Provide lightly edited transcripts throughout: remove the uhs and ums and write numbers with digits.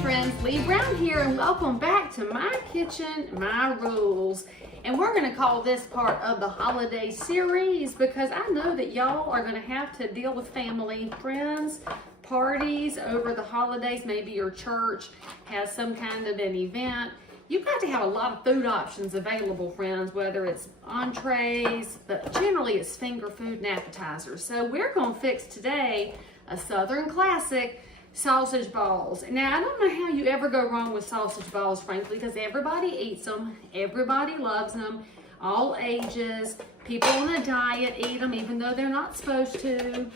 friends, Lee Brown here, and welcome back to my kitchen, my rules. And we're going to call this part of the holiday series because I know that y'all are going to have to deal with family, friends, parties over the holidays. Maybe your church has some kind of an event. You've got to have a lot of food options available, friends, whether it's entrees, but generally it's finger food and appetizers. So we're going to fix today a Southern classic, sausage balls. Now, I don't know how you ever go wrong with sausage balls, frankly, because everybody eats them, everybody loves them, all ages. People on a diet eat them even though they're not supposed to.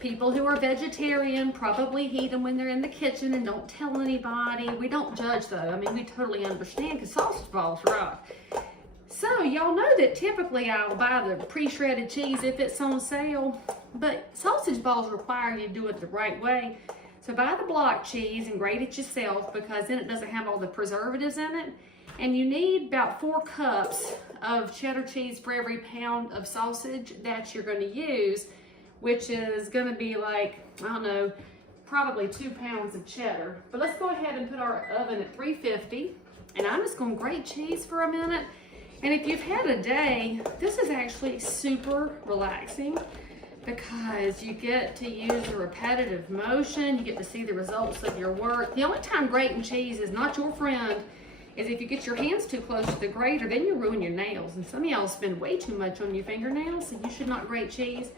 People who are vegetarian probably eat them when they're in the kitchen and don't tell anybody. We don't judge though. I mean, we totally understand because sausage balls rock. So y'all know that typically I'll buy the pre-shredded cheese if it's on sale, but sausage balls require you to do it the right way. So buy the block cheese and grate it yourself because then it doesn't have all the preservatives in it. And you need about 4 cups of cheddar cheese for every pound of sausage that you're going to use, which is going to be like, I don't know, probably 2 pounds of cheddar. But let's go ahead and put our oven at 350. And I'm just going to grate cheese for a minute. And if you've had a day, this is actually super relaxing, because you get to use a repetitive motion, you get to see the results of your work. The only time grating cheese is not your friend is if you get your hands too close to the grater, then you ruin your nails. And some of y'all spend way too much on your fingernails, so you should not grate cheese.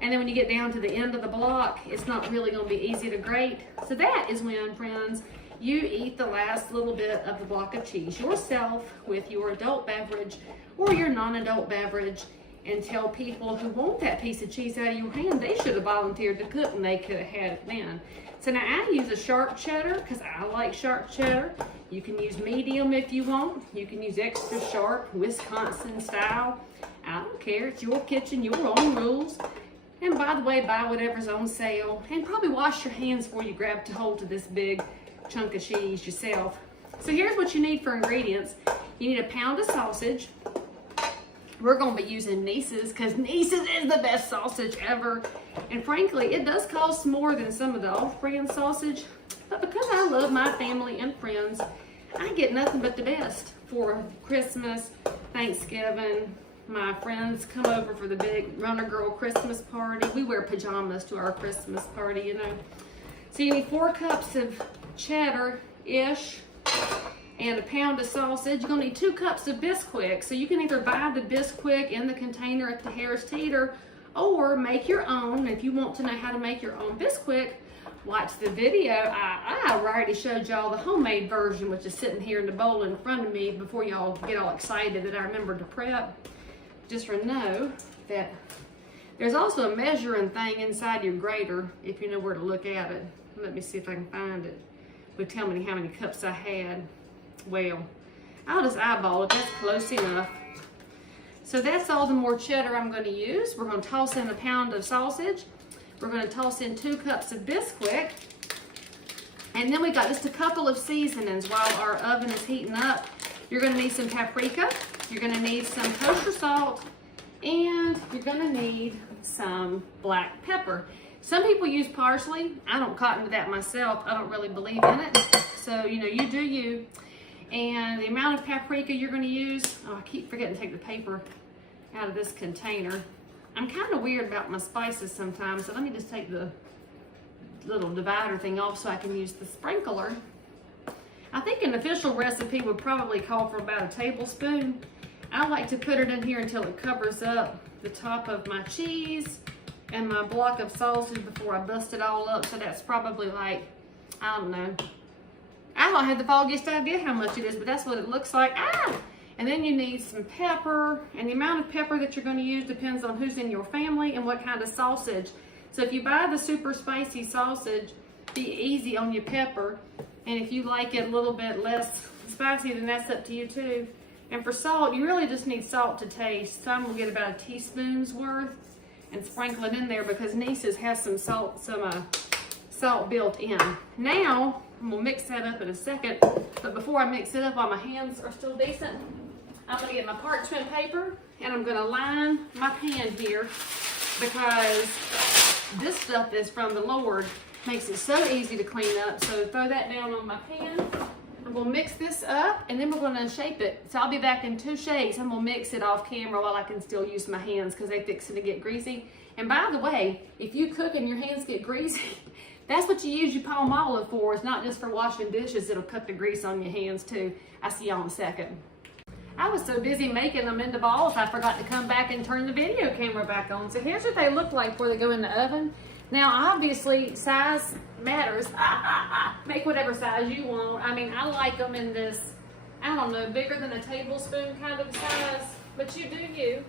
And then when you get down to the end of the block, it's not really gonna be easy to grate. So that is when, friends, you eat the last little bit of the block of cheese yourself with your adult beverage or your non-adult beverage, and tell people who want that piece of cheese out of your hand they should have volunteered to cook and they could have had it then. So now I use a sharp cheddar because I like sharp cheddar. You can use medium if you want. You can use extra sharp, Wisconsin style. I don't care, it's your kitchen, your own rules. And by the way, buy whatever's on sale and probably wash your hands before you grab a hold of this big chunk of cheese yourself. So here's what you need for ingredients. You need a pound of sausage. We're going to be using Nice's because Nice's is the best sausage ever. And frankly, it does cost more than some of the off-brand sausage. But because I love my family and friends, I get nothing but the best for Christmas, Thanksgiving. My friends come over for the big Runner Girl Christmas party. We wear pajamas to our Christmas party, you know. So you need 4 cups of cheddar-ish. And a pound of sausage. You're gonna need 2 cups of Bisquick. So you can either buy the Bisquick in the container at the Harris Teeter or make your own. If you want to know how to make your own Bisquick, watch the video. I already showed y'all the homemade version, which is sitting here in the bowl in front of me before y'all get all excited that I remembered to prep. Just know that there's also a measuring thing inside your grater if you know where to look at it. Let me see if I can find it. It would tell me how many cups I had. Well, I'll just eyeball it, that's close enough. So that's all the more cheddar I'm going to use. We're going to toss in a pound of sausage. We're going to toss in 2 cups of Bisquick. And then we got just a couple of seasonings while our oven is heating up. You're going to need some paprika. You're going to need some kosher salt. And you're going to need some black pepper. Some people use parsley. I don't cotton to that myself. I don't really believe in it. So, you know, you do you. And the amount of paprika you're going to use, oh, I keep forgetting to take the paper out of this container. I'm kind of weird about my spices sometimes, so let me just take the little divider thing off so I can use the sprinkler. I think an official recipe would probably call for about a tablespoon. I like to put it in here until it covers up the top of my cheese and my block of sausage before I bust it all up. So that's probably like, I don't know. I don't have the foggiest idea how much it is, but that's what it looks like. And then you need some pepper, and the amount of pepper that you're going to use depends on who's in your family and what kind of sausage. So if you buy the super spicy sausage, be easy on your pepper. And if you like it a little bit less spicy, then that's up to you too. And for salt, you really just need salt to taste. Some will get about a teaspoon's worth and sprinkle it in there because Nice's has some salt built in. Now, I'm gonna mix that up in a second, but before I mix it up while my hands are still decent, I'm gonna get my parchment paper and I'm gonna line my pan here because this stuff is from the Lord Makes it so easy to clean up. So throw that down on my pan. I'm gonna mix this up and then we're gonna shape it. So I'll be back in 2 shakes. I'm gonna mix it off camera while I can still use my hands because they fix it to get greasy. And by the way, if you cook and your hands get greasy, that's what you use your palm olive for. It's not just for washing dishes. It'll cut the grease on your hands too. I'll see y'all in a second. I was so busy making them into balls, I forgot to come back and turn the video camera back on. So here's what they look like before they go in the oven. Now, obviously, size matters. Make whatever size you want. I mean, I like them in this, I don't know, bigger than a tablespoon kind of size, but you do you.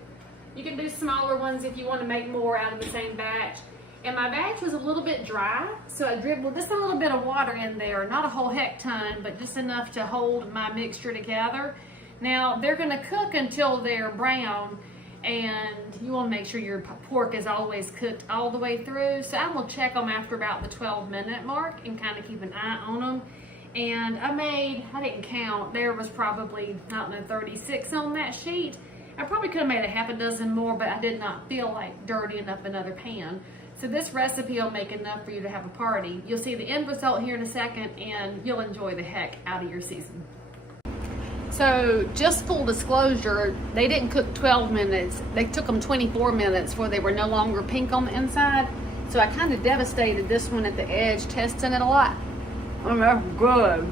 You can do smaller ones if you want to make more out of the same batch. And my batch was a little bit dry, so I dribbled just a little bit of water in there. Not a whole heck ton, but just enough to hold my mixture together. Now, they're gonna cook until they're brown, and you wanna make sure your pork is always cooked all the way through. So I'm gonna check them after about the 12-minute mark and kind of keep an eye on them. And I didn't count, there was probably, I don't know, 36 on that sheet. I probably could have made a half a dozen more, but I did not feel like dirtying up another pan. So this recipe will make enough for you to have a party. You'll see the end result here in a second, and you'll enjoy the heck out of your season. So just full disclosure, they didn't cook 12 minutes. They took them 24 minutes where they were no longer pink on the inside. So I kind of devastated this one at the edge, testing it a lot. Oh, that's good.